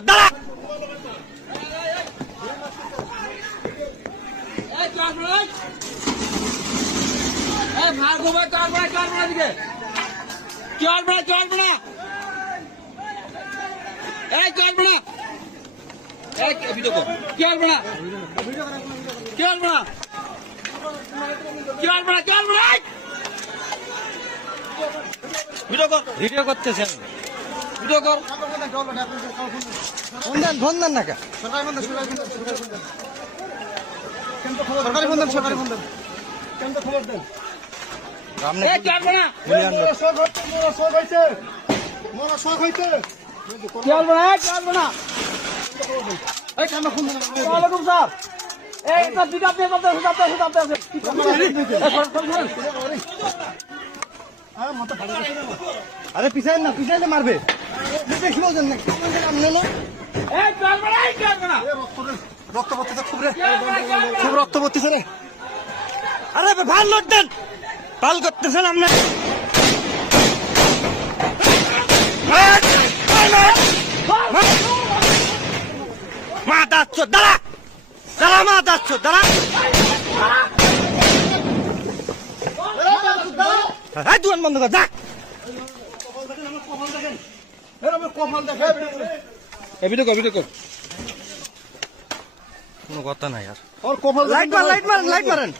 দাঁড়া ভিডিও করতেছেন ভিডিও কর ফোন দেন না কে সরকারি বন্ধন সরকারি বন্ধন কেন্দ্র খবর দেন আরে পিছাই না পিছাইলে মারবে রক্ত পড়তেছে খুব রে খুব রক্ত পড়তেছে রে আরে ভাল লোড দেন পাল করতেছেন আপনি মা দাচ্ছ দাঁড়া দাঁড়া মা দাচ্ছ দাঁড়া হ্যাঁ দোকান বন্ধ কর যা কোনো কথা নাই আর লাইট মারেন লাইট মারেন